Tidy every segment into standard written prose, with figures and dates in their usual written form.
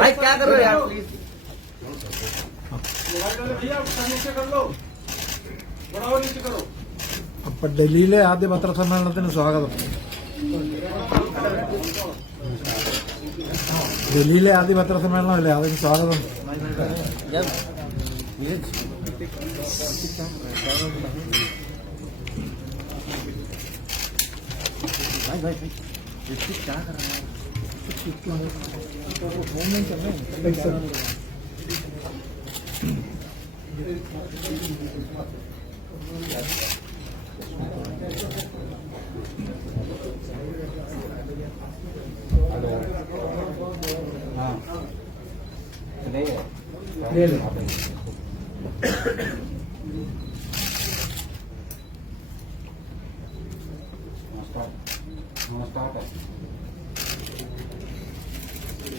भाई क्या कर रहे हो यार प्लीज। അപ്പൊ ഡൽഹിയിലെ ആദ്യ പത്രസമ്മേളനത്തിന് സ്വാഗതം. ഡൽഹിയിലെ ആദ്യ പത്രസമ്മേളനമല്ലേ, അതിന് സ്വാഗതം. भाई भाई भाई क्या कर रहा है?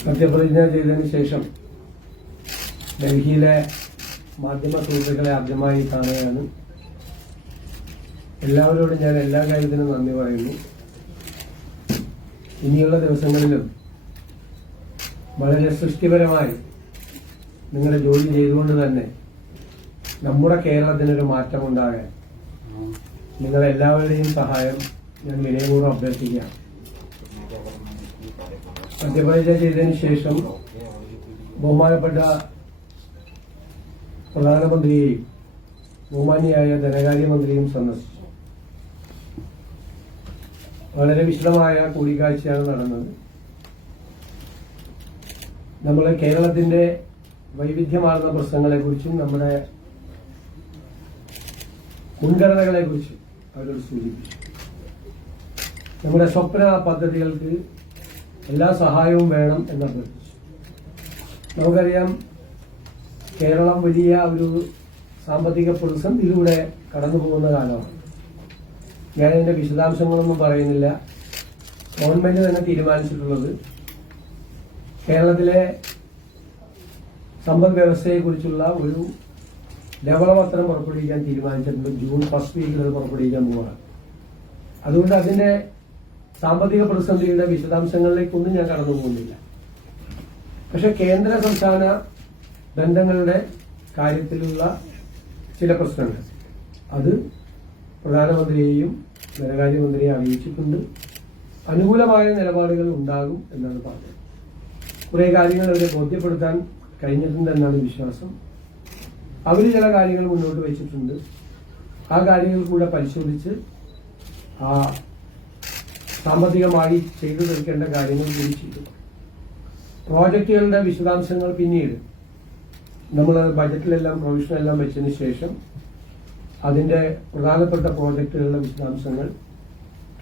സത്യപ്രതിജ്ഞ ചെയ്തതിനു ശേഷം ഡൽഹിയിലെ മാധ്യമ സുഹൃത്തുക്കളെ ആദ്യമായി കാണുകയാണ്. എല്ലാവരോടും ഞാൻ എല്ലാ കാര്യത്തിനും നന്ദി പറയുന്നു. ഇനിയുള്ള ദിവസങ്ങളിലും വളരെ സൃഷ്ടിപരമായി നിങ്ങളുടെ ജോലി ചെയ്തുകൊണ്ട് തന്നെ നമ്മുടെ കേരളത്തിനൊരു മാറ്റമുണ്ടാകാൻ നിങ്ങളെല്ലാവരുടെയും സഹായം ഞാൻ വിനയപൂർവ്വം അഭ്യർത്ഥിക്കുകയാണ്. സത്യപ്രതിജ്ഞ ചെയ്തതിനു ശേഷം ബഹുമാനപ്പെട്ട പ്രധാനമന്ത്രിയെയും ബഹുമാനിയായ ധനകാര്യമന്ത്രിയും സന്ദർശിച്ചു. വളരെ വിശദമായ കൂടിക്കാഴ്ചയാണ് നടന്നത്. നമ്മൾ കേരളത്തിന്റെ വൈവിധ്യമാർന്ന പ്രശ്നങ്ങളെക്കുറിച്ചും നമ്മുടെ മുൻഗണനകളെക്കുറിച്ചും അവരോട് സൂചിപ്പിച്ചു. നമ്മുടെ സ്വപ്ന പദ്ധതികൾക്ക് എല്ലാ സഹായവും വേണം എന്ന് അഭ്യർത്ഥിച്ചു. നമുക്കറിയാം, കേരളം വലിയ ഒരു സാമ്പത്തിക പ്രതിസന്ധിയിലൂടെ കടന്നു പോകുന്ന കാലമാണ്. ഞാൻ അതിന്റെ വിശദാംശങ്ങളൊന്നും പറയുന്നില്ല. ഗവൺമെന്റ് തന്നെ തീരുമാനിച്ചിട്ടുള്ളത് കേരളത്തിലെ സമ്പദ് വ്യവസ്ഥയെക്കുറിച്ചുള്ള ഒരു ധവളപത്രം പുറപ്പെടുവിക്കാൻ തീരുമാനിച്ചിട്ടുണ്ട്. ജൂൺ ഫസ്റ്റ് വീക്കിൽ അത് പുറപ്പെടുവിക്കാൻ പോവുകയാണ്. അതുകൊണ്ട് അതിന്റെ സാമ്പത്തിക പ്രതിസന്ധിയുടെ വിശദാംശങ്ങളിലേക്കൊന്നും ഞാൻ കടന്നു പോകുന്നില്ല. പക്ഷെ കേന്ദ്ര സംസ്ഥാന ബന്ധങ്ങളുടെ കാര്യത്തിലുള്ള ചില പ്രശ്നങ്ങൾ അത് പ്രധാനമന്ത്രിയെയും ധനകാര്യമന്ത്രിയെയും അറിയിച്ചിട്ടുണ്ട്. അനുകൂലമായ നിലപാടുകൾ ഉണ്ടാകും എന്നാണ് പറഞ്ഞത്. കുറെ കാര്യങ്ങൾ അവരെ ബോധ്യപ്പെടുത്താൻ കഴിഞ്ഞിട്ടുണ്ട് എന്നാണ് വിശ്വാസം. അവർ ചില കാര്യങ്ങൾ മുന്നോട്ട് വെച്ചിട്ടുണ്ട്. ആ കാര്യങ്ങൾ കൂടെ പരിശോധിച്ച് ആ സാമ്പത്തികമായി ചെയ്തു തീർക്കേണ്ട കാര്യങ്ങൾ കൂടി ചെയ്തു. പ്രോജക്റ്റുകളുടെ വിശദാംശങ്ങൾ പിന്നീട് നമ്മൾ ബജറ്റിലെല്ലാം പ്രൊവിഷനെല്ലാം വെച്ചതിന് ശേഷം അതിന്റെ പ്രധാനപ്പെട്ട പ്രോജക്റ്റുകളുടെ വിശദാംശങ്ങൾ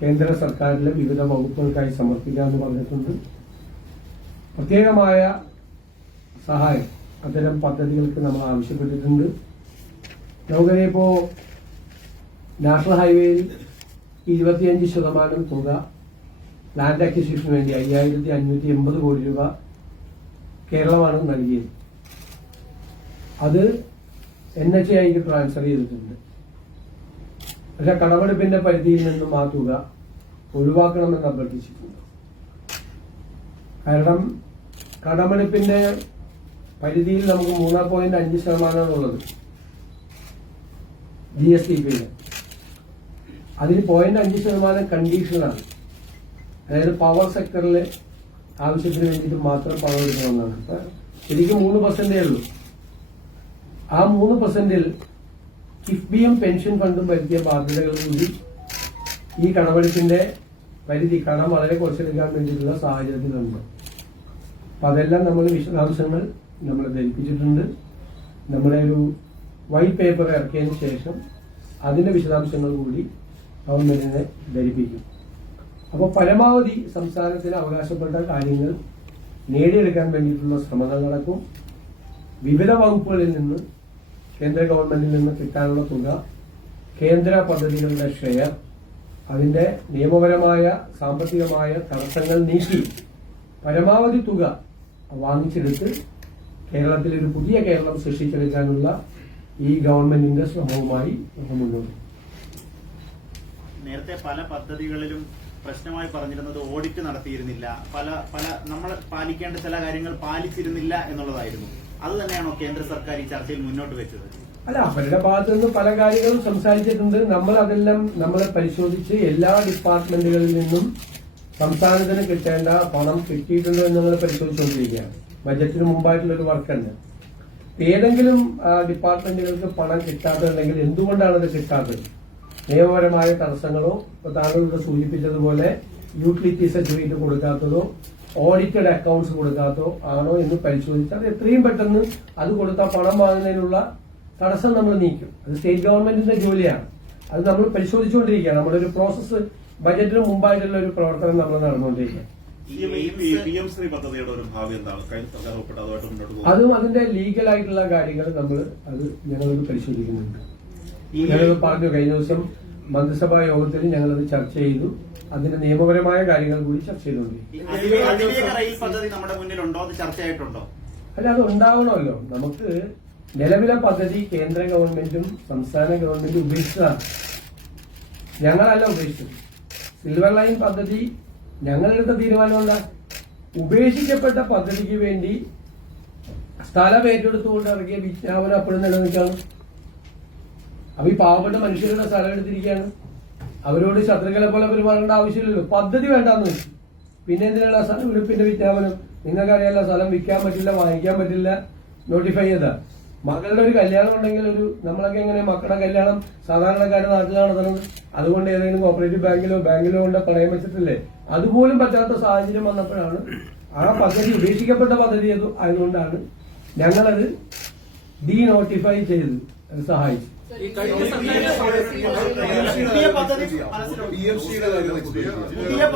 കേന്ദ്ര സർക്കാരിലെ വിവിധ വകുപ്പുകൾക്കായി സമർപ്പിക്കാമെന്ന് പറഞ്ഞിട്ടുണ്ട്. പ്രത്യേകമായ സഹായം അത്തരം പദ്ധതികൾക്ക് നമ്മൾ ആവശ്യപ്പെട്ടിട്ടുണ്ട്. നമുക്കറിയിപ്പോ നാഷണൽ ഹൈവേയിൽ 25% തുക ലാൻഡ് അക്വിസിഷന് വേണ്ടി 5580 കോടി രൂപ കേരളമാണ് നൽകിയത്. അത് NHAIക്ക് ട്രാൻസ്ഫർ ചെയ്തിട്ടുണ്ട്. പക്ഷെ കടമെടുപ്പിന്റെ പരിധിയിൽ നിന്നും ആ തുക ഒഴിവാക്കണമെന്ന് അഭ്യർത്ഥിച്ചിട്ടുണ്ട്. കാരണം കടമെടുപ്പിന്റെ പരിധിയിൽ നമുക്ക് 3.5% ഉള്ളത് GSTP-യിൽ. അതിൽ 0.5% കണ്ടീഷനാണ്. അതായത് പവർ സെക്ടറിൽ ആവശ്യത്തിന് വേണ്ടിയിട്ട് മാത്രം പണം എടുക്കണമെന്നാണ്. ശരിക്കും 3% ഉള്ളൂ. ആ 3%-ൽ കിഫ്ബിയും പെൻഷൻ ഫണ്ടും വരുത്തിയ ബാധ്യതകൾ കൂടി ഈ കടമെടുപ്പിന്റെ പരിധി കടം വളരെ കുറച്ചെടുക്കാൻ വേണ്ടിയിട്ടുള്ള സാഹചര്യത്തിലുണ്ട്. അപ്പൊ അതെല്ലാം നമ്മൾ വിശദാംശങ്ങൾ നമ്മൾ ധരിപ്പിച്ചിട്ടുണ്ട്. നമ്മുടെ ഒരു വൈറ്റ് പേപ്പർ ഇറക്കിയതിന് ശേഷം അതിന്റെ വിശദാംശങ്ങൾ കൂടി ഗവൺമെന്റിനെ ധരിപ്പിക്കും. അപ്പോൾ പരമാവധി സംസ്ഥാനത്തിന് അവകാശപ്പെട്ട കാര്യങ്ങൾ നേടിയെടുക്കാൻ വേണ്ടിയിട്ടുള്ള ശ്രമങ്ങൾ നടക്കും. വിവിധ വകുപ്പുകളിൽ നിന്ന് കേന്ദ്ര ഗവൺമെന്റിൽ നിന്ന് കിട്ടാനുള്ള തുക, കേന്ദ്ര പദ്ധതികളുടെ ഷെയർ, അതിന്റെ നിയമപരമായ സാമ്പത്തികമായ തടസ്സങ്ങൾ നീക്കി പരമാവധി തുക വാങ്ങിച്ചെടുത്ത് കേരളത്തിൽ ഒരു പുതിയ കേരളം സൃഷ്ടിച്ചെടുക്കാനുള്ള ഈ ഗവൺമെന്റിന്റെ ശ്രമവുമായി മുന്നോട്ട് നേരത്തെ പല പദ്ധതികളിലും പ്രശ്നമായി പറഞ്ഞിരുന്നത് ഓഡിറ്റ് നടത്തിയിരുന്നില്ല, പല നമ്മൾ പാലിക്കേണ്ട ചില കാര്യങ്ങൾ പാലിച്ചിരുന്നില്ല എന്നുള്ളതായിരുന്നു. അത് തന്നെയാണോ കേന്ദ്ര സർക്കാർ ഈ ചർച്ചയിൽ മുന്നോട്ട് വെച്ചത്? അല്ല, അവരുടെ ഭാഗത്തു നിന്ന് പല കാര്യങ്ങളും സംസാരിച്ചിട്ടുണ്ട്. നമ്മൾ പരിശോധിച്ച് എല്ലാ ഡിപ്പാർട്ട്മെന്റുകളിൽ നിന്നും സംസ്ഥാനത്തിന് കിട്ടേണ്ട പണം കിട്ടിയിട്ടുണ്ടോ എന്നുള്ളത് പരിശോധിച്ചുകൊണ്ടിരിക്കുകയാണ്. ബജറ്റിന് മുമ്പായിട്ടുള്ള ഒരു വർക്കുണ്ട്. ഏതെങ്കിലും ഡിപ്പാർട്ട്മെന്റുകൾക്ക് പണം കിട്ടാത്തതുണ്ടെങ്കിൽ എന്തുകൊണ്ടാണ് അത് കിട്ടാത്തത്? നിയമപരമായ തടസ്സങ്ങളോ, ഇപ്പൊ താങ്കൾ ഇവിടെ സൂചിപ്പിച്ചതുപോലെ യൂട്ടിലിറ്റി സർട്ടിഫിക്കറ്റ് കൊടുക്കാത്തതോ, ഓഡിറ്റഡ് അക്കൌണ്ട്സ് കൊടുക്കാത്തോ ആണോ എന്ന് പരിശോധിച്ചാൽ എത്രയും പെട്ടെന്ന് അത് കൊടുത്താൽ പണം വാങ്ങുന്നതിനുള്ള തടസ്സം നമ്മൾ നീക്കും. അത് സ്റ്റേറ്റ് ഗവൺമെന്റിന്റെ ജോലിയാണ്. അത് നമ്മൾ പരിശോധിച്ചുകൊണ്ടിരിക്കുകയാണ്. നമ്മുടെ ഒരു പ്രോസസ്സ് ബജറ്റിന് മുമ്പായിട്ടുള്ള ഒരു പ്രവർത്തനം നമ്മൾ നടന്നുകൊണ്ടിരിക്കുകയാണ്. അതും അതിന്റെ ലീഗലായിട്ടുള്ള കാര്യങ്ങൾ ഞങ്ങളത് പരിശോധിക്കുന്നുണ്ട്. ഞങ്ങൾ പറഞ്ഞു, കഴിഞ്ഞ ദിവസം മന്ത്രിസഭാ യോഗത്തിൽ ഞങ്ങളത് ചർച്ച ചെയ്തു. അതിന്റെ നിയമപരമായ കാര്യങ്ങൾ കൂടി ചർച്ച ചെയ്തുകൊണ്ടിരിക്കും. അല്ല, അത് ഉണ്ടാവണമല്ലോ. നമുക്ക് നിലവിലെ പദ്ധതി കേന്ദ്ര ഗവൺമെന്റും സംസ്ഥാന ഗവൺമെന്റും ഉപേക്ഷിച്ചതാണ്. ഞങ്ങളല്ല ഉപേക്ഷിച്ചത്. സിൽവർ ലൈൻ പദ്ധതി ഞങ്ങളെടുത്ത തീരുമാനം എന്താ? ഉപേക്ഷിക്കപ്പെട്ട പദ്ധതിക്ക് വേണ്ടി സ്ഥലം ഏറ്റെടുത്തുകൊണ്ട് ഇറങ്ങിയ വിജ്ഞാപനം അപ്പോഴും നിലനിൽക്കാണ്. അപ്പൊ ഈ പാവപ്പെട്ട മനുഷ്യരുടെ സ്ഥലം എടുത്തിരിക്കുകയാണ്. അവരോട് ശത്രുക്കളെ പോലെ പെരുമാറേണ്ട ആവശ്യമില്ലല്ലോ. പദ്ധതി വേണ്ടാന്ന് വെച്ചു. പിന്നെ എന്തിനാണ് ആ സ്ഥലം വിടുപ്പിന്റെ വിജ്ഞാപനം? നിങ്ങൾക്കറിയാലോ, സ്ഥലം വിൽക്കാൻ പറ്റില്ല, വാങ്ങിക്കാൻ പറ്റില്ല, നോട്ടിഫൈ ചെയ്താ. മകളുടെ ഒരു കല്യാണം ഉണ്ടെങ്കിൽ നമ്മളൊക്കെ എങ്ങനെ മക്കളുടെ കല്യാണം സാധാരണക്കാരുടെ നാട്ടിലാണ് നടത്തുന്നത്? അതുകൊണ്ട് ഏതെങ്കിലും കോപ്പറേറ്റീവ് ബാങ്കിലോ കൊണ്ട് പണയം വെച്ചിട്ടില്ലേ? അതുപോലും പറ്റാത്ത സാഹചര്യം വന്നപ്പോഴാണ് ആ പദ്ധതി ഉപേക്ഷിക്കപ്പെട്ട പദ്ധതി ആയതുകൊണ്ടാണ് ഞങ്ങളത് ഡീനോട്ടിഫൈ ചെയ്ത് അത് സഹായിച്ചു.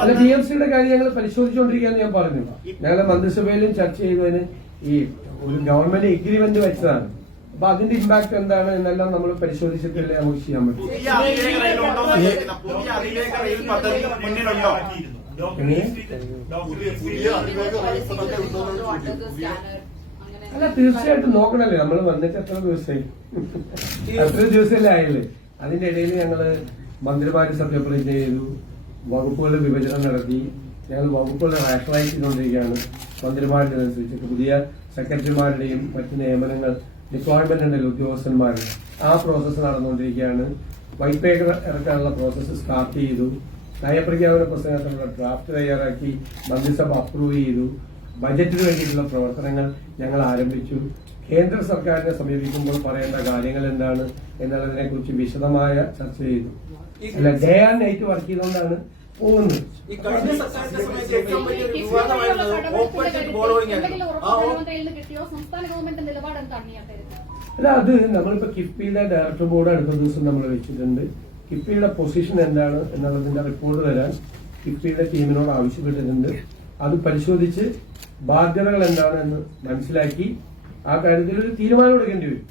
അല്ല, DFCയുടെ കാര്യം ഞങ്ങൾ പരിശോധിച്ചുകൊണ്ടിരിക്കുകയെന്ന് ഞാൻ പറഞ്ഞു. ഞങ്ങൾ മന്ത്രിസഭയിലും ചർച്ച ചെയ്തതിന് ഈ ഒരു ഗവൺമെന്റ് എഗ്രിമെന്റ് വെച്ചതാണ്. അപ്പൊ അതിന്റെ ഇമ്പാക്ട് എന്താണ് എന്നെല്ലാം നമ്മൾ പരിശോധിച്ചിട്ടല്ലേ നമുക്ക് ചെയ്യാൻ പറ്റും. അല്ല, തീർച്ചയായിട്ടും നോക്കണല്ലേ. നമ്മൾ വന്നിട്ട് എത്ര ദിവസമല്ലേ ആയില്ലേ? അതിന്റെ ഇടയിൽ ഞങ്ങള് മന്ത്രിമാര് സത്യപ്രതിജ്ഞ ചെയ്തു, വകുപ്പുകളുടെ വിഭജനം നടത്തി. ഞങ്ങൾ വകുപ്പുകൾ റാഷണലൈസ് ചെയ്തുകൊണ്ടിരിക്കുകയാണ്. മന്ത്രിമാരുടെ അനുസരിച്ചിട്ട് പുതിയ സെക്രട്ടറിമാരുടെയും മറ്റ് നിയമനങ്ങൾ, ഡിപ്ലോയ്മെന്റ് ഉണ്ടല്ലോ ഉദ്യോഗസ്ഥന്മാരുടെ, ആ പ്രോസസ്സ് നടന്നുകൊണ്ടിരിക്കുകയാണ്. വൈറ്റ് പേപ്പർ ഇറക്കാനുള്ള പ്രോസസ്സ് സ്റ്റാർട്ട് ചെയ്തു. നയപ്രഖ്യാപന പുസ്തകത്തിനുള്ള ഡ്രാഫ്റ്റ് തയ്യാറാക്കി മന്ത്രിസഭ അപ്രൂവ് ചെയ്തു. ബജറ്റിന് വേണ്ടിയിട്ടുള്ള പ്രവർത്തനങ്ങൾ ഞങ്ങൾ ആരംഭിച്ചു. കേന്ദ്ര സർക്കാരിനെ സമീപിക്കുമ്പോൾ പറയേണ്ട കാര്യങ്ങൾ എന്താണ് എന്നുള്ളതിനെ കുറിച്ച് വിശദമായ ചർച്ച ചെയ്തു. അല്ല, ഡേ ആൻഡ് നൈറ്റ് വർക്ക് ചെയ്തുകൊണ്ടാണ് പോകുന്നത്. അല്ല, അത് നമ്മളിപ്പോ കിഫ്ബിയുടെ ഡയറക്ടർ ബോർഡ് അടുത്ത ദിവസം നമ്മൾ വെച്ചിട്ടുണ്ട്. കിഫ്ബിയുടെ പൊസിഷൻ എന്താണ് എന്നുള്ളതിന്റെ റിപ്പോർട്ട് തരാൻ കിഫ്ബിയുടെ ടീമിനോട് ആവശ്യപ്പെട്ടിട്ടുണ്ട്. അത് പരിശോധിച്ച് ബാധ്യതകൾ എന്താണ് എന്ന് മനസ്സിലാക്കി ആ കാര്യത്തിൽ ഒരു തീരുമാനം എടുക്കേണ്ടി വരും.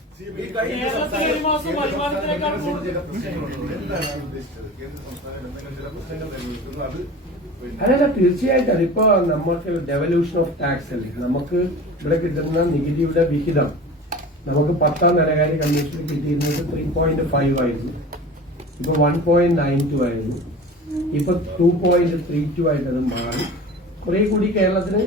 അല്ല, തീർച്ചയായിട്ടും അതിപ്പോ നമുക്ക് ഡെവല്യൂഷൻ ഓഫ് ടാക്സ് അല്ലേ. നമുക്ക് ഇവിടെ കിട്ടുന്ന നികുതിയുടെ വിഹിതം നമുക്ക് 10ാം ധനകാര്യ കമ്മീഷനിൽ കിട്ടിയിരുന്നത് 3.5 ആയിരുന്നു. ഇപ്പൊ 1.92 ആയിരുന്നു. ഇപ്പൊ 2.32 ആയിട്ട് അത് മാറി. കുറെ കൂടി കേരളത്തിന്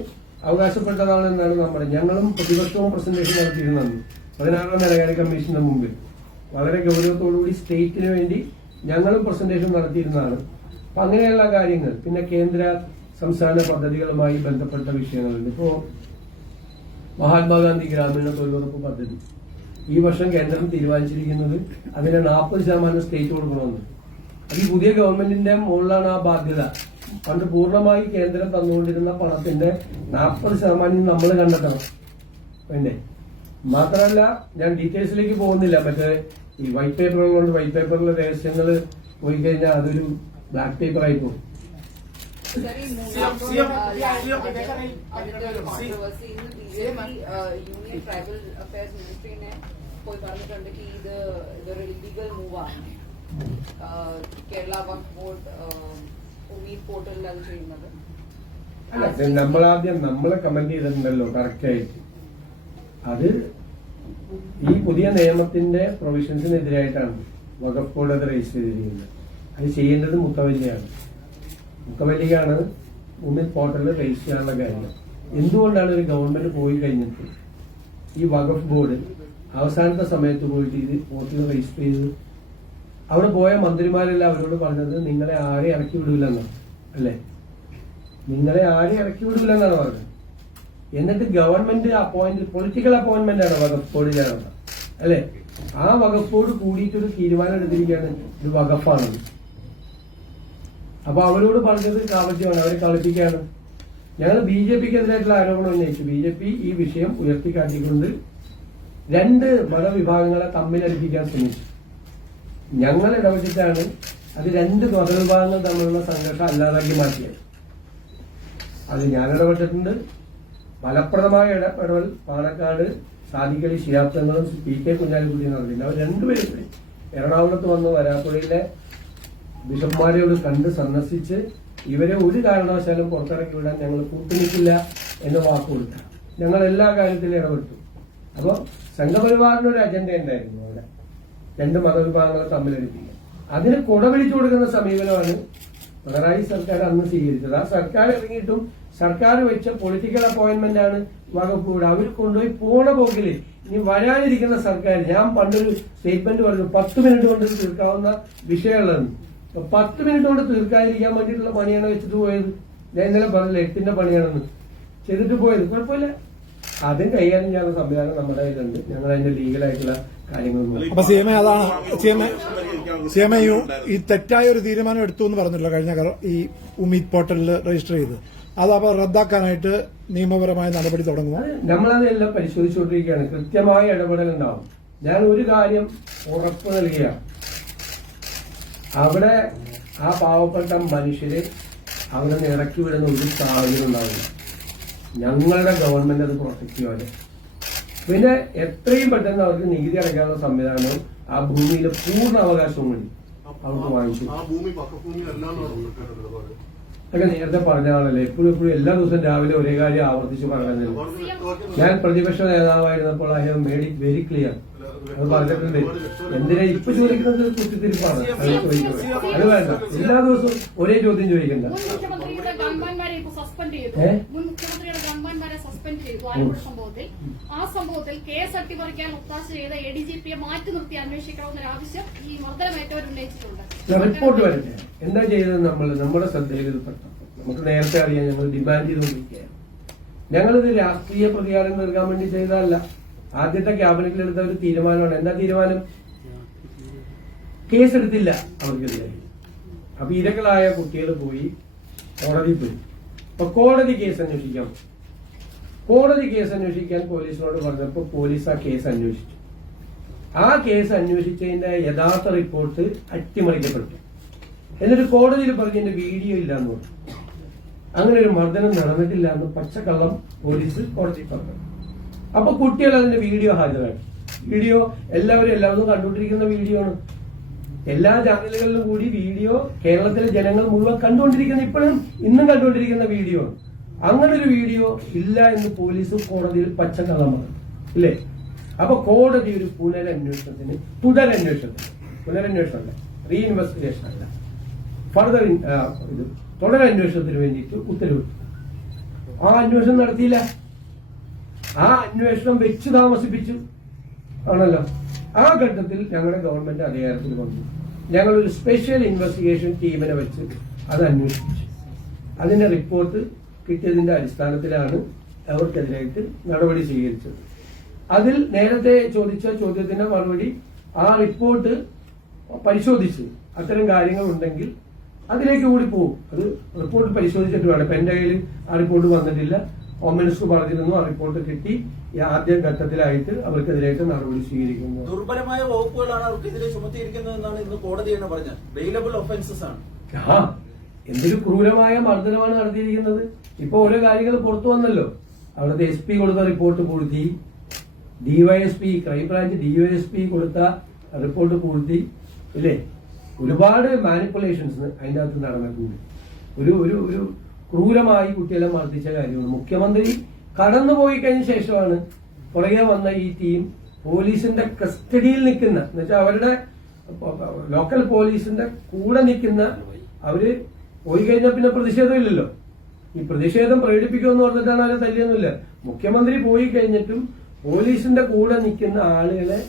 അവകാശപ്പെട്ടതാണ് എന്നാണ് ഞങ്ങളും പ്രതിപക്ഷവും പ്രസന്റേഷൻ നടത്തിയിരുന്നത് 16ാം ധനകാര്യ കമ്മീഷന്റെ മുമ്പിൽ. വളരെ ഗൗരവത്തോടുകൂടി സ്റ്റേറ്റിന് വേണ്ടി ഞങ്ങളും പ്രസന്റേഷൻ നടത്തിയിരുന്നതാണ്. അപ്പൊ അങ്ങനെയുള്ള കാര്യങ്ങൾ, പിന്നെ കേന്ദ്ര സംസ്ഥാന പദ്ധതികളുമായി ബന്ധപ്പെട്ട വിഷയങ്ങളുണ്ട്. ഇപ്പോ മഹാത്മാഗാന്ധി ഗ്രാമീണ തൊഴിലുറപ്പ് പദ്ധതി ഈ വർഷം കേന്ദ്രം തീരുമാനിച്ചിരിക്കുന്നത് അതിന് 40% സ്റ്റേറ്റ് കൊടുക്കണമെന്ന്. അത് ഈ പുതിയ ഗവൺമെന്റിന്റെ മുകളിലാണ് ആ ബാധ്യത. പണ്ട് പൂർണ്ണമായി കേന്ദ്രം തന്നുകൊണ്ടിരുന്ന പണത്തിന്റെ 40% നമ്മൾ കണ്ടെത്തണം വേണ്ടേ. മാത്രമല്ല, ഞാൻ ഡീറ്റെയിൽസിലേക്ക് പോകുന്നില്ല. മറ്റേ ഈ വൈറ്റ് പേപ്പറുകളുണ്ട്. വൈറ്റ് പേപ്പറിലെ രഹസ്യങ്ങൾ പോയി കഴിഞ്ഞാൽ അതൊരു ബ്ലാക്ക് പേപ്പർ ആയി പോകും. യൂണിയൻ ട്രൈബൽ അഫയേഴ്സ് മിനിസ്ട്രീനെ പോയി പറഞ്ഞിട്ടുണ്ട് ഇതൊരു ഇല്ലീഗൽ മൂവാണ്. കേരള വഖഫ് ബോർഡ് ഉമീദ് പോർട്ടലിൽ അത് ചെയ്യുന്നത്. അല്ല, നമ്മളാദ്യം നമ്മളെ കമന്റ് ചെയ്തിട്ടുണ്ടല്ലോ കറക്റ്റ് ആയിട്ട്. അത് ഈ പുതിയ നിയമത്തിന്റെ പ്രൊവിഷൻസിനെതിരായിട്ടാണ് വഖഫ് ബോർഡ് അത് രജിസ്റ്റർ ചെയ്തിരിക്കുന്നത്. അത് ചെയ്യേണ്ടത് മുക്കവല്ലിയാണ്. മുക്കവല്ലിക്കാണ് ഉമീദ് പോർട്ടലിൽ രജിസ്റ്റർ ചെയ്യാനുള്ള കാര്യം. എന്തുകൊണ്ടാണ് ഒരു ഗവൺമെന്റ് പോയി കഴിഞ്ഞിട്ട് ഈ വഖഫ് ബോർഡ് അവസാനത്തെ സമയത്ത് പോയിട്ട് ഇത് പോർട്ടലിൽ രജിസ്റ്റർ ചെയ്തത്? അവിടെ പോയ മന്ത്രിമാരെല്ലാം അവരോട് പറഞ്ഞത് നിങ്ങളെ ആരെ ഇറക്കി വിടില്ലെന്നാണ്, അല്ലേ? നിങ്ങളെ ആരെ ഇറക്കി വിടില്ലെന്നാണ് പറഞ്ഞത്. എന്നിട്ട് ഗവൺമെന്റ് പൊളിറ്റിക്കൽ അപ്പോയിന്റ്മെന്റ് ആണ് വഖഫ് ബോർഡിലാണ്, അല്ലെ? ആ വഖഫ് ബോർഡ് കൂടിയിട്ടൊരു തീരുമാനം എടുത്തിരിക്കുകയാണ് ഇത് വഖഫാണെന്ന്. അപ്പൊ അവരോട് പറഞ്ഞത് കാപട്യമാണ്, അവരെ കളിപ്പിക്കുകയാണ്. ഞങ്ങൾ BJPക്കെതിരായിട്ടുള്ള ആരോപണം ഉന്നയിച്ചു. BJP ഈ വിഷയം ഉയർത്തിക്കാട്ടിക്കൊണ്ട് 2 മതവിഭാഗങ്ങളെ തമ്മിലടിപ്പിക്കാൻ ശ്രമിച്ചു. ഞങ്ങൾ ഇടപെട്ടിട്ടാണ് അത് 2 മതവിഭാഗങ്ങൾ തമ്മിലുള്ള സംഘർഷം അല്ലാതാക്കി മാറ്റിയത്. അത് ഞാൻ ഇടപെട്ടിട്ടുണ്ട്. ഫലപ്രദമായ ഇടപെടൽ പാണക്കാട് സാദിഖ് അലി ശിഹാബ് തങ്ങളും PK കുഞ്ഞാലിക്കുട്ടിയും നടത്തിയില്ല. അവർ 2 പേരും എറണാകുളത്ത് വന്ന് വരാപ്പുഴയിലെ ബിഷപ്പ്മാരെയോട് കണ്ട് സന്ദർശിച്ച് ഇവരെ ഒരു കാരണവശാലും പുറത്തിറക്കി വിടാൻ ഞങ്ങൾ കൂട്ടുനിൽക്കില്ല എന്ന് വാക്കുകൊടുത്ത ഞങ്ങൾ എല്ലാ കാര്യത്തിലും ഇടപെട്ടു. അപ്പോൾ സംഘപരിവാറിന്റെ ഒരു അജണ്ട ഉണ്ടായിരുന്നു അവിടെ, 2 മതവിഭാഗങ്ങളെ തമ്മിലടിപ്പിക്കുക. അതിന് കുടപിടിച്ചു കൊടുക്കുന്ന സമീപനമാണ് പിണറായി സർക്കാർ അന്ന് സ്വീകരിച്ചത്. ആ സർക്കാർ ഇറങ്ങിയിട്ടും സർക്കാർ വെച്ച പൊളിറ്റിക്കൽ അപ്പോയിന്റ്മെന്റ് ആണ് വഖഫ് ബോർഡ്. അവർ കൊണ്ടുപോയി പോണ പോക്കില് ഇനി വരാനിരിക്കുന്ന സർക്കാർ, ഞാൻ പണ്ടൊരു സ്റ്റേറ്റ്മെന്റ് പറഞ്ഞു 10 മിനിറ്റ് കൊണ്ട് തീർക്കാവുന്ന വിഷയമുള്ളതെന്ന്. 10 മിനിറ്റ് കൊണ്ട് തീർക്കാതിരിക്കാൻ വേണ്ടിയിട്ടുള്ള പണിയാണ് വെച്ചിട്ട് പോയത്. ഞാൻ ഇന്നലെ പറഞ്ഞില്ല 8ന്റെ പണിയാണെന്ന് ചെയ്തിട്ട് പോയത്. കുഴപ്പമില്ല, അതും കൈകാര്യം ചെയ്യുന്ന സംവിധാനം നമ്മുടെ കയ്യിലുണ്ട്. ഞങ്ങൾ അതിന്റെ ലീഗലായിട്ടുള്ള കാര്യങ്ങൾ. അപ്പൊ CMA അതാണ് CMA ഈ തെറ്റായ ഒരു തീരുമാനം എടുത്തു എന്ന് പറഞ്ഞല്ലോ കഴിഞ്ഞ ഈ ഉമീദ് പോർട്ടലിൽ രജിസ്റ്റർ ചെയ്ത്. അതപ്പോ റദ്ദാക്കാനായിട്ട് നിയമപരമായ നടപടി തുടങ്ങുമോ? നമ്മളതെല്ലാം പരിശോധിച്ചുകൊണ്ടിരിക്കുകയാണ്. കൃത്യമായ ഇടപെടൽ ഉണ്ടാവും. ഞാൻ ഒരു കാര്യം ഉറപ്പ് നൽകുകയാണ്, അവിടെ ആ പാവപ്പെട്ട മനുഷ്യര് അവിടെ നിന്ന് ഇറക്കി വിടുന്ന ഒരു സാഹചര്യം ഉണ്ടാവില്ല. ഞങ്ങളുടെ ഗവൺമെന്റ് അത് പ്രൊട്ടക്ട് ചെയ്യുമല്ലോ. പിന്നെ എത്രയും പെട്ടെന്ന് അവർക്ക് നികുതി അടയ്ക്കാനുള്ള സംവിധാനവും ആ ഭൂമിയിലെ പൂർണ്ണ അവകാശവും കൂടി അവർക്ക് വാങ്ങിച്ചു. അതൊക്കെ നേരത്തെ പറഞ്ഞ ആളല്ലേ, എപ്പോഴും എല്ലാ ദിവസവും രാവിലെ ഒരേ കാര്യം ആവർത്തിച്ച് പറയുന്നില്ല. ഞാൻ പ്രതിപക്ഷ നേതാവായിരുന്നപ്പോൾ I have made it very clear. അത് പറഞ്ഞിട്ടുണ്ട്. എന്തിനാ ഇപ്പൊ ചോദിക്കുന്നത്? കുത്തിത്തിരിപ്പാണ്. അത് ചോദിക്കുന്നത് അത് വേണ്ട. എല്ലാ ദിവസവും ഒരേ ചോദ്യം ചോദിക്കണ്ട. ആ സംഭവത്തിൽ കേസ് അട്ടിമറിക്കാൻ ഒത്താശ ചെയ്ത ADGPയെ മാറ്റി നിർത്തി അന്വേഷിക്കണമെന്നൊരു ആവശ്യം ഈ മർദ്ദനമേറ്റവർ ഉന്നയിച്ചിട്ടുണ്ട്. റിപ്പോർട്ട് വരട്ടെ. എന്താ ചെയ്തത്? നമ്മുടെ ശ്രദ്ധയിൽപ്പെട്ടു. നമുക്ക് നേരത്തെ അറിയാം. ഞങ്ങൾ ഡിമാൻഡ് ചെയ്തുകൊണ്ടിരിക്കുകയാണ്. ഞങ്ങളിത് രാഷ്ട്രീയ പ്രതികാരം തീർക്കാൻ വേണ്ടി ചെയ്തതല്ല. ആദ്യത്തെ ക്യാബിനറ്റിലെടുത്ത ഒരു തീരുമാനമാണ്. എന്താ തീരുമാനം? കേസെടുത്തില്ല അവർക്കെതിരെ. അപ്പൊ ഇരകളായ കുട്ടികൾ പോയി കോടതിയിൽ പോയി. അപ്പൊ കോടതി കേസ് അന്വേഷിക്കാം. കോടതി കേസ് അന്വേഷിക്കാൻ പോലീസിനോട് പറഞ്ഞപ്പോൾ പോലീസ് ആ കേസ് അന്വേഷിച്ചു. ആ കേസ് അന്വേഷിച്ചതിന്റെ യഥാർത്ഥ റിപ്പോർട്ട് അട്ടിമറിക്കപ്പെട്ടു. എന്നിട്ട് കോടതിയിൽ പറഞ്ഞതിന്റെ വീഡിയോ ഇല്ലാന്ന് പറഞ്ഞു. അങ്ങനെ ഒരു മർദ്ദനം നടന്നിട്ടില്ല എന്ന് പച്ചക്കള്ളം പോലീസ് കോടതിയിൽ പറഞ്ഞു. അപ്പൊ കുട്ടികൾ അതിന്റെ വീഡിയോ ഹാജരാക്കി. വീഡിയോ എല്ലാവരും കണ്ടുകൊണ്ടിരിക്കുന്ന വീഡിയോ ആണ്. എല്ലാ ചാനലുകളിലും കൂടി വീഡിയോ കേരളത്തിലെ ജനങ്ങൾ മുഴുവൻ കണ്ടുകൊണ്ടിരിക്കുന്ന, ഇപ്പോഴും ഇന്നും കണ്ടുകൊണ്ടിരിക്കുന്ന വീഡിയോ ആണ്. അങ്ങനെ ഒരു വീഡിയോ ഇല്ല എന്ന് പോലീസ് കോടതിയിൽ പച്ചക്കള്ളം പറഞ്ഞു, ഇല്ലേ? അപ്പൊ കോടതി ഒരു പുനരന്വേഷണത്തിന് പുനരന്വേഷണമല്ല, റീഇൻവെസ്റ്റിഗേഷൻ അല്ല, ഫർദർ ഇത് തുടരന്വേഷണത്തിന് വേണ്ടിയിട്ട് ഉത്തരവിട്ടു. ആ അന്വേഷണം നടത്തിയില്ല. ആ അന്വേഷണം വെച്ച് താമസിപ്പിച്ചു ആണല്ലോ. ആ ഘട്ടത്തിൽ ഞങ്ങളുടെ ഗവൺമെന്റ് അധികാരത്തിൽ വന്നു. ഞങ്ങളൊരു സ്പെഷ്യൽ ഇൻവെസ്റ്റിഗേഷൻ ടീമിനെ വെച്ച് അത് അന്വേഷിച്ചു. അതിന്റെ റിപ്പോർട്ട് കിട്ടിയതിന്റെ അടിസ്ഥാനത്തിലാണ് അവർക്കെതിരായിട്ട് നടപടി സ്വീകരിച്ചത്. അതിൽ നേരത്തെ ചോദിച്ച ചോദ്യത്തിന്റെ മറുപടി, ആ റിപ്പോർട്ട് പരിശോധിച്ച് അത്തരം കാര്യങ്ങൾ ഉണ്ടെങ്കിൽ അതിലേക്ക് കൂടി പോകും. അത് റിപ്പോർട്ട് പരിശോധിച്ചിട്ട് വേണം. ഇപ്പൊ എന്റെ കയ്യിൽ ആ റിപ്പോർട്ട് വന്നിട്ടില്ല. ഹോം മിനിസ്റ്റർ പറഞ്ഞിരുന്നു ആ റിപ്പോർട്ട് കിട്ടി ആദ്യ ഘട്ടത്തിലായിട്ട് അവർക്കെതിരായിട്ട് നടപടി സ്വീകരിക്കുന്നു. ദുർബലമായ വകുപ്പുകളാണ് അവർക്കെതിരെ ചുമത്തിയിരിക്കുന്നതെന്നാണ് ഇന്ന് കോടതി തന്നെ പറഞ്ഞത്. ബെയിലബിൾ ഒഫൻസസ് ആണ്. എന്തൊരു ക്രൂരമായ മർദ്ദനമാണ് നടത്തിയിരിക്കുന്നത്. ഇപ്പൊ ഓരോ കാര്യങ്ങൾ പുറത്തു വന്നല്ലോ. അവിടുത്തെ SP കൊടുത്ത റിപ്പോർട്ട് പൂഴ്ത്തി, DYSP ക്രൈംബ്രാഞ്ച് DYSP കൊടുത്ത റിപ്പോർട്ട് പൂഴ്ത്തി, ഇല്ലേ? ഒരുപാട് മാനിപ്പുലേഷൻസ് അതിന്റെ അകത്ത് നടന്നിട്ടുണ്ട്. ഒരു ഒരു ഒരു ക്രൂരമായി കുട്ടികളെ മർദ്ദിച്ച കാര്യമാണ്. മുഖ്യമന്ത്രി കടന്നുപോയി കഴിഞ്ഞ ശേഷമാണ് പുറകെ വന്ന ഈ ടീം പോലീസിന്റെ കസ്റ്റഡിയിൽ നിൽക്കുന്ന, എന്നുവെച്ചാൽ അവരുടെ ലോക്കൽ പോലീസിന്റെ കൂടെ നിൽക്കുന്ന അവര് പോയി കഴിഞ്ഞാൽ പിന്നെ പ്രതിഷേധമില്ലല്ലോ. ഈ പ്രതിഷേധം പ്രകടിപ്പിക്കുമെന്ന് പറഞ്ഞിട്ടാണ് അവരെ തല്ലിയൊന്നുമില്ല. മുഖ്യമന്ത്രി പോയി കഴിഞ്ഞിട്ടും പോലീസിന്റെ കൂടെ നിൽക്കുന്ന ആളുകളെ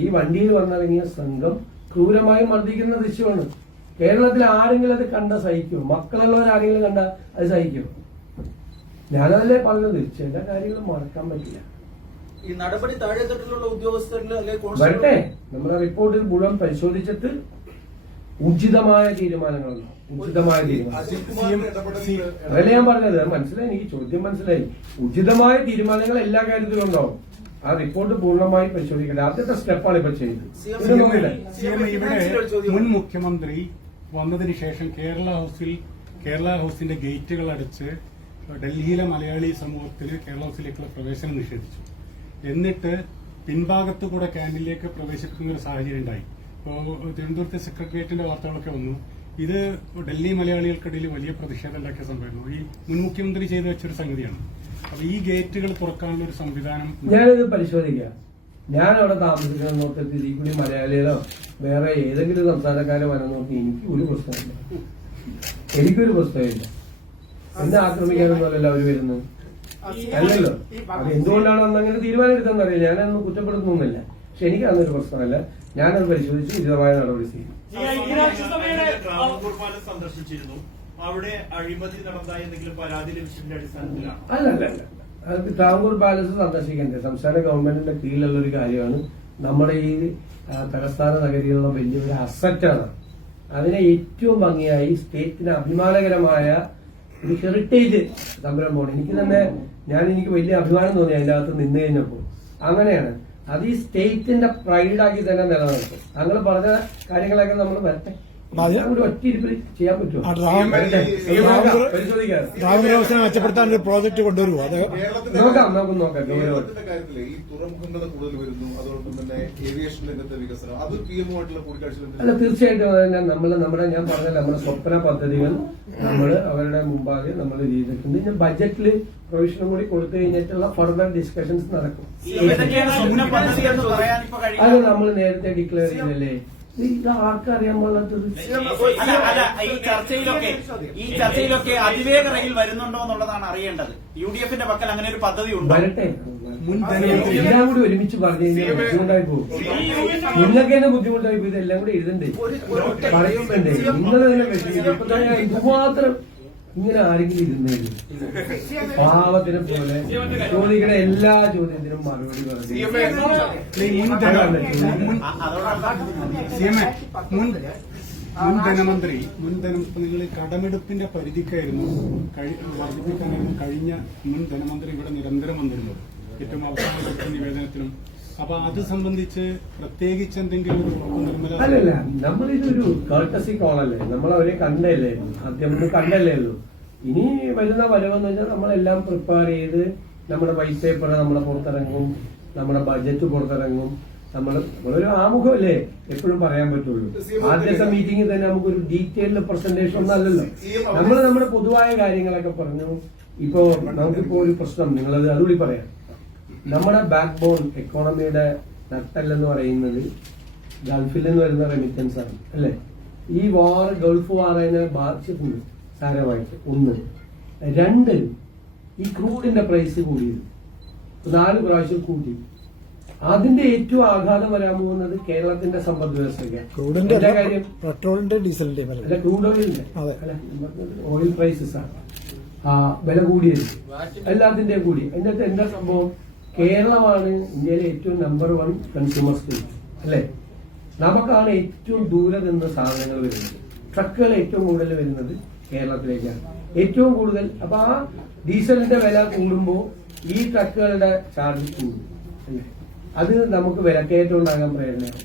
ഈ വണ്ടിയിൽ വന്നിറങ്ങിയ സംഘം ക്രൂരമായി മർദ്ദിക്കുന്ന ദൃശ്യമാണ്. കേരളത്തിൽ ആരെങ്കിലും അത് കണ്ട സഹിക്കും? മക്കളുള്ളവരാരെങ്കിലും കണ്ട അത് സഹിക്കും? ഞാനതല്ലേ പറഞ്ഞത്, ചില കാര്യങ്ങൾ മറക്കാൻ പറ്റില്ല. ഈ നടപടി താഴെത്തട്ടിലുള്ള ഉദ്യോഗസ്ഥരിൽ വരട്ടെ, നമ്മുടെ റിപ്പോർട്ടിൽ മുഴുവൻ പരിശോധിച്ചിട്ട് ഉചിതമായ തീരുമാനങ്ങളുണ്ടോ? ഉചിതമായ തീരുമാനം അതല്ല ഞാൻ പറഞ്ഞത്. മനസ്സിലായി, എനിക്ക് ചോദ്യം മനസ്സിലായി. ഉചിതമായ തീരുമാനങ്ങൾ എല്ലാ കാര്യത്തിലും ഉണ്ടാവും. ആ റിപ്പോർട്ട് പൂർണ്ണമായി പരിശോധിക്കട്ടെ. ആദ്യത്തെ സ്റ്റെപ്പാണ് ഇപ്പൊ ചെയ്തത്. ഇവിടെ മുൻ മുഖ്യമന്ത്രി വന്നതിന് ശേഷം കേരള ഹൌസിന്റെ ഗേറ്റുകൾ അടച്ച് ഡൽഹിയിലെ മലയാളി സമൂഹത്തിന് കേരള ഹൌസിലേക്കുള്ള പ്രവേശനം നിഷേധിച്ചു. എന്നിട്ട് പിൻഭാഗത്തു കൂടെ ക്യാന്റീനിലേക്ക് പ്രവേശിപ്പിക്കുന്ന ഒരു സാഹചര്യം ഉണ്ടായി. ഇപ്പോൾ തിരുവനന്തപുരത്തെ സെക്രട്ടേറിയറ്റിന്റെ വാർത്തകളൊക്കെ വന്നു. ഇത് ഡൽഹി മലയാളികൾക്കിടയിൽ വലിയ പ്രതിഷേധം ഉണ്ടാക്കിയ സംഭവമായിരുന്നു. ഈ മുൻ മുഖ്യമന്ത്രി ചെയ്തു വെച്ചൊരു സംഗതിയാണ്. അപ്പൊ ഈ ഗേറ്റുകൾ തുറക്കാനുള്ള ഒരു സംവിധാനം ഞാനിത് പരിശോധിക്കാം. ഞാൻ അവിടെ താമസിക്കുന്ന നോക്കത്തിൽ ഈ കൂടി മലയാളികളോ വേറെ ഏതെങ്കിലും സംസ്ഥാനക്കാരോ വരാൻ നോക്കി എനിക്കൊരു പ്രശ്നമില്ല. എനിക്കൊരു പ്രശ്നമില്ല. എന്നെ ആക്രമിക്കാനൊന്നുമല്ലല്ലോ അവര് വരുന്നത്. അല്ലല്ലോ. അത് എന്തുകൊണ്ടാണ് അന്ന് അങ്ങനെ തീരുമാനം എടുത്തതെന്നറിയില്ല. ഞാനതൊന്നും കുറ്റപ്പെടുത്തുന്നില്ല. പക്ഷെ എനിക്ക് അന്നൊരു പ്രശ്നമല്ല. ഞാനത് പരിശോധിച്ച് ഉചിതമായ നടപടി ചെയ്യും. ട്രാവൻകൂർ പാലം സന്ദർശിച്ചിരുന്നു. അവിടെ അഴിമതി നടന്നതായി എന്തെങ്കിലും പരാതി ലഭിച്ചതിന്റെ അടിസ്ഥാനത്തിലാണ്? അല്ല. അത് ട്രാവൻകൂർ പാലസ് സന്ദർശിക്കണ്ടേ? സംസ്ഥാന ഗവൺമെന്റിന്റെ കീഴിലുള്ള ഒരു കാര്യമാണ്. നമ്മുടെ ഈ തലസ്ഥാന നഗരിയിലുള്ള വലിയൊരു അസറ്റാണ്. അതിനെ ഏറ്റവും ഭംഗിയായി സ്റ്റേറ്റിന് അഭിമാനകരമായ ഒരു ഹെറിറ്റേജ് സംരംഭമാണ്. എനിക്ക് തന്നെ എനിക്ക് വലിയ അഭിമാനം തോന്നി അതിന്റെ അകത്ത് നിന്ന് കഴിഞ്ഞപ്പോൾ. അങ്ങനെയാണ് അത് ഈ സ്റ്റേറ്റിന്റെ പ്രൈഡാക്കി തന്നെ നിലനിർത്തും. അങ്ങനെ പറഞ്ഞ കാര്യങ്ങളൊക്കെ നമ്മൾ വരട്ടെ. ഒറ്റയിരിപ്പിൽ ചെയ്യാൻ പറ്റുമോ? ട്രാവൻകൂർ മെച്ചപ്പെടുത്താൻ ഒരു പ്രോജക്ട് കൊണ്ടുവരുമോ? അത് നോക്കാം. ഈ തുറമുഖങ്ങൾ കൂടുതൽ വരുന്നു, അതോടൊപ്പം തന്നെ ഏവിയേഷൻ രംഗത്തെ വികസനം, അത് പിഎമ്മുമായിട്ടുള്ള കൂടിക്കാഴ്ച? അല്ല, തീർച്ചയായിട്ടും നമ്മുടെ ഞാൻ പറഞ്ഞ നമ്മുടെ സ്വപ്ന പദ്ധതികൾ നമ്മൾ അവരുടെ മുമ്പാകെ നമ്മൾ ചെയ്തിട്ടുണ്ട്. ഇനി ബജറ്റിൽ പ്രൊവിഷനും കൂടി കൊടുത്തു കഴിഞ്ഞിട്ടുള്ള ഫർദർ ഡിസ്കഷൻസ് നടക്കും. അത് നമ്മൾ നേരത്തെ ഡിക്ലെയർ ചെയ്തല്ലേ. ഇത് ആർക്കറിയാൻ പാടില്ലാത്തത്? ഈ ചർച്ചയിലൊക്കെ അതിവേഗ റെയിൽ വരുന്നുണ്ടോ എന്നുള്ളതാണ് അറിയേണ്ടത്. യുഡിഎഫിന്റെ പക്കൽ അങ്ങനെ ഒരു പദ്ധതി ഉണ്ട്. വരട്ടെ, എല്ലാം കൂടി ഒരുമിച്ച് പറഞ്ഞു കഴിഞ്ഞാൽ ബുദ്ധിമുട്ടായി പോകും. നിങ്ങൾക്ക് തന്നെ ബുദ്ധിമുട്ടായി പോയി. ഇതെല്ലാം കൂടി എഴുതണ്ടേ, പറയും വേണ്ടേ? നിങ്ങൾ തന്നെ വിഷമിക്കും. ഇപ്പൊ തന്നെ ഇതുമാത്രം ഇങ്ങനെ ആരെങ്കിലും ഇരുന്നേരും പാവത്തിനെ പോലെ ചോദിക്കുന്ന എല്ലാ ചോദ്യത്തിനും മറുപടി പറഞ്ഞു. മുൻ ധനമന്ത്രി നിങ്ങൾ കടമെടുപ്പിന്റെ പരിധിക്കായിരുന്നു വർദ്ധിപ്പിക്കാനായിരുന്നു കഴിഞ്ഞ മുൻ ധനമന്ത്രി ഇവിടെ നിരന്തരം വന്നിരുന്നത്, ഏറ്റവും അവസാന നിവേദനത്തിലും. അപ്പൊ അത് സംബന്ധിച്ച് പ്രത്യേകിച്ച് എന്തെങ്കിലും അല്ലല്ല, നമ്മളിതൊരു കർട്ടസി കോളല്ലേ, നമ്മൾ അവരെ കണ്ടല്ലേ, ആദ്യം കണ്ടല്ലേ ഉള്ളൂ. ഇനി വരുന്ന വരവെന്ന് വെച്ചാൽ നമ്മളെല്ലാം പ്രിപ്പയർ ചെയ്ത് നമ്മുടെ വൈറ്റ് പേപ്പർ നമ്മളെ പുറത്തിറങ്ങും, നമ്മുടെ ബജറ്റ് പുറത്തിറങ്ങും. നമ്മളൊരു ആമുഖമല്ലേ എപ്പോഴും പറയാൻ പറ്റുള്ളൂ. ആദ്യത്തെ മീറ്റിംഗിൽ തന്നെ നമുക്കൊരു ഡീറ്റെയിൽഡ് പ്രസന്റേഷൻ ഒന്നും അല്ലല്ലോ. നമ്മൾ നമ്മുടെ പൊതുവായ കാര്യങ്ങളൊക്കെ പറഞ്ഞു. ഇപ്പോ നമുക്കിപ്പോ ഒരു പ്രശ്നം, നിങ്ങളത് അതുകൂടി പറയാം. നമ്മുടെ ബാക്ക് ബോൺ എക്കോണമിയുടെ നട്ടെല്ലെന്ന് പറയുന്നത് ഗൾഫിൽ നിന്ന് വരുന്ന റെമിറ്റൻസ് ആണ് അല്ലെ. ഈ ഗൾഫ് വാറിനെ ബാധിച്ചിട്ടുണ്ട് സാരമായിട്ട്. 1. 2, ഈ ക്രൂഡിന്റെ പ്രൈസ് കൂടിയത് 4 പ്രാവശ്യം കൂട്ടി. അതിന്റെ ഏറ്റവും ആഘാതം വരാൻ പോകുന്നത് കേരളത്തിന്റെ സമ്പദ് വ്യവസ്ഥയ്ക്ക്. കാര്യം പെട്രോളിന്റെ ഡീസലിന്റെ അല്ല, ക്രൂഡ് ഓയിലിന്റെ ഓയിൽ പ്രൈസസ് ആണ് വില കൂടിയത്, എല്ലാത്തിന്റെയും കൂടി. അതിന്റെ എന്താ സംഭവം? കേരളമാണ് ഇന്ത്യയിലെ ഏറ്റവും നമ്പർ 1 കൺസ്യൂമർ സ്റ്റേറ്റ് അല്ലെ. നമുക്കാണ് ഏറ്റവും ദൂരെ നിന്ന് സാധനങ്ങൾ വരുന്നത്. ട്രക്കുകൾ ഏറ്റവും കൂടുതൽ വരുന്നത് കേരളത്തിലേക്കാണ് ഏറ്റവും കൂടുതൽ. അപ്പൊ ആ ഡീസലിന്റെ വില കൂടുമ്പോൾ ഈ ട്രക്കുകളുടെ ചാർജ് കൂടും അല്ലേ. അത് നമുക്ക് വിലക്കയറ്റം ഉണ്ടാകാൻ പ്രേരണയാണ്.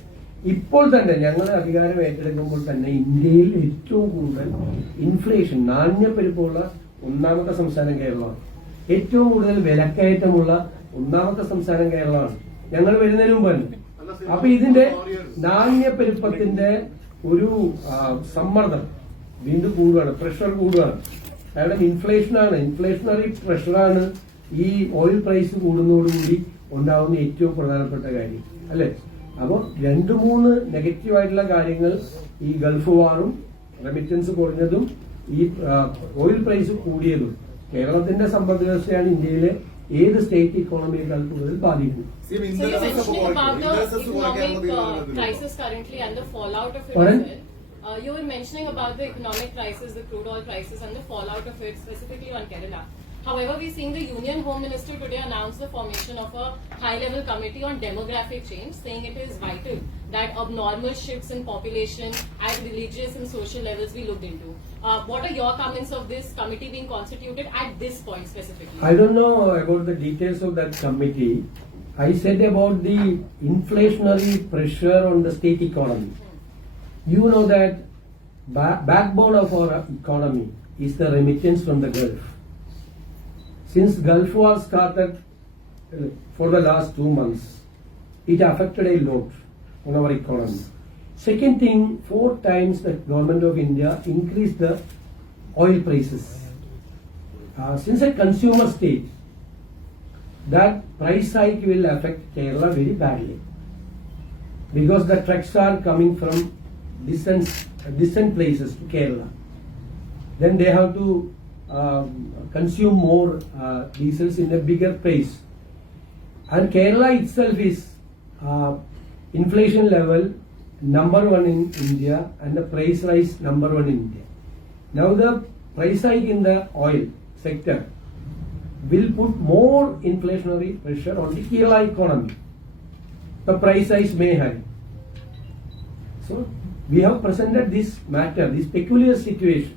ഇപ്പോൾ തന്നെ ഞങ്ങൾ അധികാരം ഏറ്റെടുക്കുമ്പോൾ തന്നെ ഇന്ത്യയിൽ ഏറ്റവും കൂടുതൽ ഇൻഫ്ലേഷൻ, നാണ്യപ്പെരുപ്പമുള്ള 1ാമത്തെ സംസ്ഥാനം കേരളമാണ്. ഏറ്റവും കൂടുതൽ വിലക്കയറ്റമുള്ള 1ാമത്തെ സംസ്ഥാനം കേരളമാണ് ഞങ്ങൾ വരുന്നതിന് മുമ്പ് തന്നെ. അപ്പൊ ഇതിന്റെ നാണ്യപ്പെരുപ്പത്തിന്റെ ഒരു സമ്മർദ്ദം വീണ്ടും കൂടുകയാണ്, പ്രഷർ കൂടുകയാണ്. കാരണം ഇൻഫ്ലേഷണറി പ്രഷറാണ് ഈ ഓയിൽ പ്രൈസ് കൂടുന്നതോടുകൂടി ഉണ്ടാവുന്ന ഏറ്റവും പ്രധാനപ്പെട്ട കാര്യം അല്ലെ. അപ്പോൾ 2-3 നെഗറ്റീവായിട്ടുള്ള കാര്യങ്ങൾ ഈ ഗൾഫ് വാറും റെമിറ്റൻസ് കുറഞ്ഞതും ഈ ഓയിൽ പ്രൈസ് കൂടിയതും കേരളത്തിന്റെ സമ്പദ് വ്യവസ്ഥയാണ് ഇന്ത്യയിലെ ഏത് സ്റ്റേറ്റ് ഇക്കോണമിയേക്കാൾ കൂടുതൽ ബാധിക്കുന്നത്. So you're mentioning about the economic crisis currently and the fallout of it Pardon? as well. You were mentioning about the economic crisis, the crude oil crisis and the fallout of it specifically on Kerala. However, we're seeing the Union Home Minister today announce the formation of a high-level committee on demographic change, saying it is vital that abnormal shifts in population at religious and social levels be looked into. What are your comments of this committee being constituted at this point specifically? I don't know about the details of that committee. I said about the inflationary pressure on the state economy. You know that backbone of our economy is the remittance from the Gulf. Since Gulf War started for the last 2 months, it affected a lot on our economy. Second thing, 4 times the government of India increased the oil prices. Since a consumer state, that price hike will affect Kerala very badly. Because the trucks are coming from distant places to Kerala. Then they have to consume more diesels in a bigger price. And Kerala itself is inflation level number 1 in India and the price rise number 1 in India. Now the price hike in the oil sector will put more inflationary pressure on the Kerala economy. The price rise may high. So we have presented this matter, this peculiar situation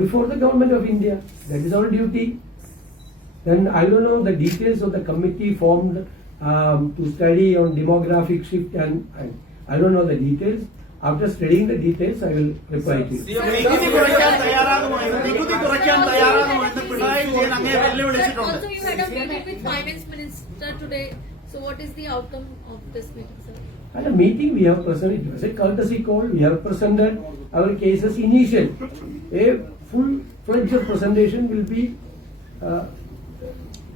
before the government of India. That is our duty. Then I don't know the details of the committee formed to study on demographic shift, and I don't know the details. After studying the details, I will reply to you. നികുതി കുറയ്ക്കാൻ തയ്യാറാകുമോ എന്ന് പിണറായി വിജയൻ അങ്ങനെ വെല്ലുവിളിച്ചിട്ടുണ്ട്. Also, you had a meeting with Finance Minister today. So, what is the outcome of this meeting, sir? At a meeting, we have presented, it was a courtesy call, we have presented our cases initial. A full-fledged presentation will be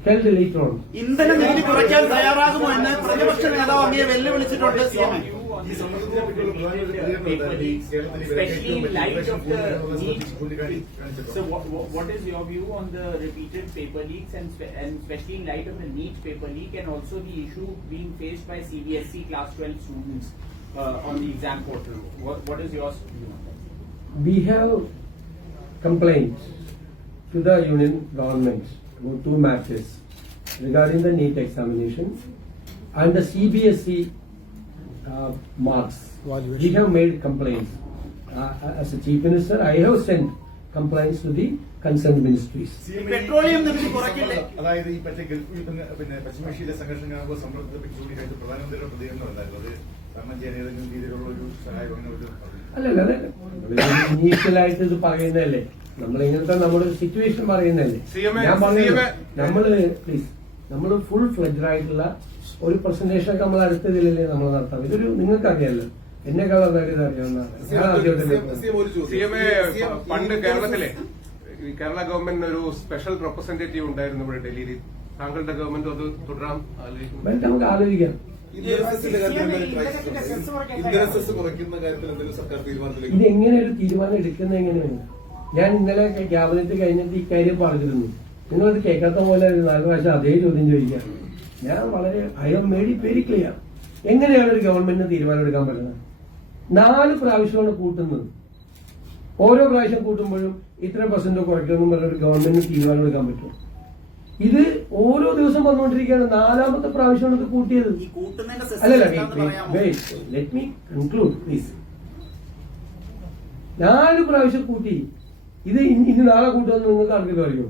held later on. ഇന്ധന നികുതി കുറയ്ക്കാൻ തയ്യാറാകുമോ എന്ന് പ്രതിപക്ഷ നേതാവ് അങ്ങയെ വെല്ലുവിളിച്ചിട്ടുണ്ട്. Especially in light of the need. So what is your view on the repeated paper leaks and especially in light of the NEET paper leak and also the issue being faced by CBSE class 12 students on the exam portal? What is your view on that? We have complaints to the union government about 2 matters regarding the NEET examination and the CBSE marks. We have made complaints. As a chief minister, I have sent complaints to the concerned ministries. Petroleum നികുതി കുറയ്ക്കില്ലേ? അതായത് ഈ മറ്റേ Gulf യുദ്ധം പിന്നെ പശ്ചിമേഷ്യയിലെ സംഘർഷങ്ങൾക്ക് സമ്മർദ്ദത്തെ പറ്റി ചൂണ്ടിക്കാണിച്ച പ്രധാനമന്ത്രിയുടെ പ്രതികരണം ഉണ്ടായിരുന്നു. അത് കാരണം ചെയ്യാൻ ഏതെങ്കിലും രീതിയിലുള്ള ഒരു സഹായം അങ്ങനെ ഒരു അല്ലല്ല ഇനീഷ്യലായിട്ട് ഇത് പറയുന്നതല്ലേ, നമ്മളിങ്ങനത്തെ നമ്മുടെ സിറ്റുവേഷൻ പറയുന്നതല്ലേ. ഞാൻ പറഞ്ഞത് നമ്മള് ഫുൾ ഫ്ലെഡ്ജഡ് ആയിട്ടുള്ള ഒരു പ്രസന്റേഷൻ ഒക്കെ നമ്മൾ അടുത്തതിലല്ലേ നമ്മൾ നടത്താം. ഇതൊരു നിങ്ങൾക്കറിയാലോ, എന്നെക്കാൾ നന്നായിട്ട് അറിയാവുന്നതാണ്. ഞാൻ ആദ്യമായിട്ട് പണ്ട് കേരളത്തിലെ കേരള ഗവൺമെന്റിന് ഒരു സ്പെഷ്യൽ റെപ്രസെന്റേറ്റീവ് ഉണ്ടായിരുന്നു ഇവിടെ ഡൽഹിയിൽ. താങ്കളുടെ ഗവൺമെന്റ് അത് തുടരാൻ നമുക്ക് ആലോചിക്കാം. ഇതെങ്ങനെ ഒരു തീരുമാനം എടുക്കുന്നത് എങ്ങനെയാണ്? ഞാൻ ഇന്നലെ ക്യാബിനറ്റ് കഴിഞ്ഞിട്ട് ഇക്കാര്യം പറഞ്ഞിരുന്നു. നിങ്ങളത് കേൾക്കാത്ത പോലെ 4 പ്രാവശ്യം അതേ ചോദ്യം ചോദിക്കാം. ഞാൻ വളരെ I M made it very clear. എങ്ങനെയാണ് ഒരു ഗവൺമെന്റിന് തീരുമാനം എടുക്കാൻ പറ്റുന്നത്? 4 പ്രാവശ്യമാണ് കൂട്ടുന്നത്. ഓരോ പ്രാവശ്യം കൂട്ടുമ്പോഴും ഇത്ര % കുറയ്ക്കണമെന്നും പറഞ്ഞ ഒരു ഗവൺമെന്റിന് തീരുമാനം എടുക്കാൻ പറ്റും? ഇത് ഓരോ ദിവസം വന്നുകൊണ്ടിരിക്കുകയാണ്. 4ാമത്തെ പ്രാവശ്യമാണ് ഇത് കൂട്ടിയത്. അല്ലല്ല, ലെറ്റ് മീ കൺക്ലൂഡ് പ്ലീസ്. 4 പ്രാവശ്യം കൂട്ടി. ഇത് ഇനി നാളെ കൂട്ടുമെന്ന് നിങ്ങൾക്ക് ആർക്കെങ്കിലും അറിയോ?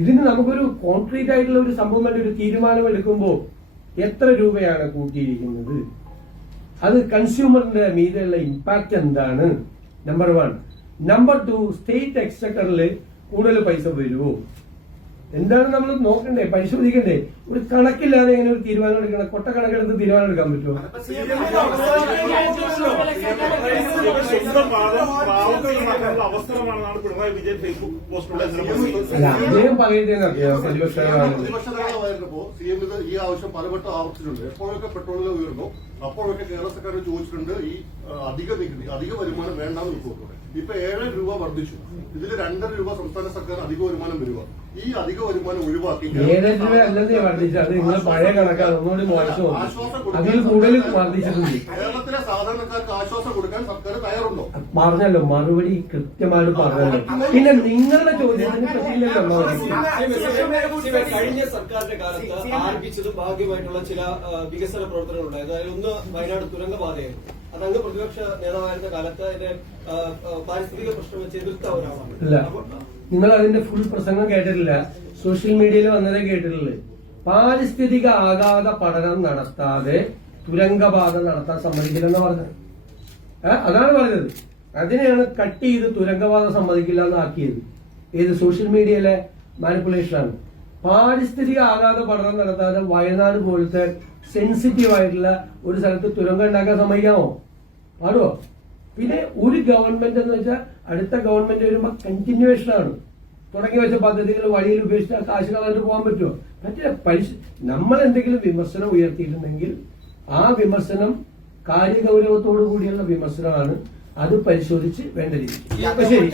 ഇതിന് നമുക്കൊരു കോൺക്രീറ്റ് ആയിട്ടുള്ള ഒരു സംഭവം വേണ്ടി ഒരു തീരുമാനം എടുക്കുമ്പോൾ എത്ര രൂപയാണ് കൂട്ടിയിരിക്കുന്നത്, അത് കൺസ്യൂമറിന്റെ മീതെയുള്ള ഇമ്പാക്ട് എന്താണ്, നമ്പർ 1. നമ്പർ 2, സ്റ്റേറ്റ് എക്സ്ചക്കറിൽ കൂടുതൽ പൈസ വരുമോ? എന്താണ് നമ്മൾ നോക്കണ്ടേ, പരിശോധിക്കണ്ടേ? ഒരു കണക്കില്ലാതെ എങ്ങനെ ഒരു തീരുമാനം എടുക്കണം? കൊട്ടക്കണക്കെടുത്ത് തീരുമാനം എടുക്കാൻ പറ്റുമോ? സ്വന്തം വാദം പാവങ്ങളാക്കാനുള്ള അവസരമാണെന്നാണ് പിണറായി വിജയൻ ഫേസ്ബുക്ക് പോസ്റ്റിലൂടെ അല്ല, അദ്ദേഹം പറയുന്നതെന്നറിയോ? പ്രതിപക്ഷ പ്രതിപക്ഷ CM ഈ ആവശ്യം പലവട്ടം ആവർത്തിച്ചിട്ടുണ്ട്. എപ്പോഴൊക്കെ പെട്രോളിൽ ഉയർന്നു അപ്പോഴൊക്കെ കേരള സർക്കാർ ചോദിച്ചിട്ടുണ്ട് ഈ അധിക നികുതി, അധിക വരുമാനം വേണ്ടാന്ന് റിപ്പോർട്ടോടെ. ഇപ്പൊ 7 രൂപ വർദ്ധിച്ചു. ഇതിൽ 2.5 രൂപ സംസ്ഥാന സർക്കാർ അധിക വരുമാനം വരിക. ഈ അധിക വരുമാനം ഒഴിവാക്കി 7 രൂപ അല്ലെന്നേ വർദ്ധിച്ചത്. അത് നിങ്ങൾ പഴയ കണക്കാണ്, ഒന്നുകൂടി മോശം. അതിൽ കൂടുതൽ വർദ്ധിച്ചിട്ടുണ്ട്. കേരളത്തിലെ സാധാരണക്കാർക്ക് ആശ്വാസം കൊടുക്കാൻ സർക്കാർ തയ്യാറുണ്ടോ? പറഞ്ഞല്ലോ, മറുപടി കൃത്യമായിട്ട് പറഞ്ഞല്ലോ. പിന്നെ നിങ്ങളുടെ ചോദ്യത്തിന് പറ്റില്ലല്ലോ. കഴിഞ്ഞ സർക്കാരിന്റെ കാലത്ത് ആരംഭിച്ചതും ഭാഗ്യമായിട്ടുള്ള ചില വികസന പ്രവർത്തനങ്ങൾ ഉണ്ടായത്. അതായത് ഒന്ന് വയനാട് തുരങ്കപാതയായിരുന്നു. അത് അങ്ങ് പ്രതിപക്ഷ നേതാവായിരുന്ന കാലത്ത് അതിന്റെ പാരിസ്ഥിതിക പ്രശ്നം വെച്ച് എതിർത്ത ഒരാളാണ്. ഇല്ല, നിങ്ങൾ അതിന്റെ ഫുൾ പ്രസംഗം കേട്ടിട്ടില്ല. സോഷ്യൽ മീഡിയയിൽ വന്നതേ കേട്ടിട്ടുള്ളൂ. പാരിസ്ഥിതിക ആഘാത പഠനം നടത്താതെ തുരങ്കപാത നടത്താൻ സമ്മതിക്കില്ലെന്ന് പറഞ്ഞത്. അതാണ് പറഞ്ഞത്. അതിനെയാണ് കട്ട് ചെയ്ത് തുരങ്കപാത സമ്മതിക്കില്ല എന്നാക്കിയത്. ഏത് സോഷ്യൽ മീഡിയയിലെ മാനിപ്പുലേഷനാണ്. പാരിസ്ഥിതിക ആഘാത പഠനം നടത്താതെ വയനാട് പോലത്തെ സെൻസിറ്റീവ് ആയിട്ടുള്ള ഒരു സ്ഥലത്ത് തുരങ്കം ഉണ്ടാക്കാൻ സമ്മതിക്കാമോ? പാടുവോ? പിന്നെ ഒരു ഗവൺമെന്റ് എന്ന് വെച്ചാൽ അടുത്ത ഗവൺമെന്റ് വരുമ്പോൾ കണ്ടിന്യൂവേഷനാണ്. തുടങ്ങി വെച്ച പദ്ധതികൾ വഴിയിൽ ഉപേക്ഷിച്ചാൽ കാശ് കളഞ്ഞിട്ട് പോകാൻ പറ്റുമോ? പറ്റില്ല. നമ്മൾ എന്തെങ്കിലും വിമർശനം ഉയർത്തിയിട്ടുണ്ടെങ്കിൽ ആ വിമർശനം കാര്യഗൗരവത്തോടു കൂടിയുള്ള വിമർശനമാണ്. അത് പരിശോധിച്ച് വേണ്ട രീതി. ശരി.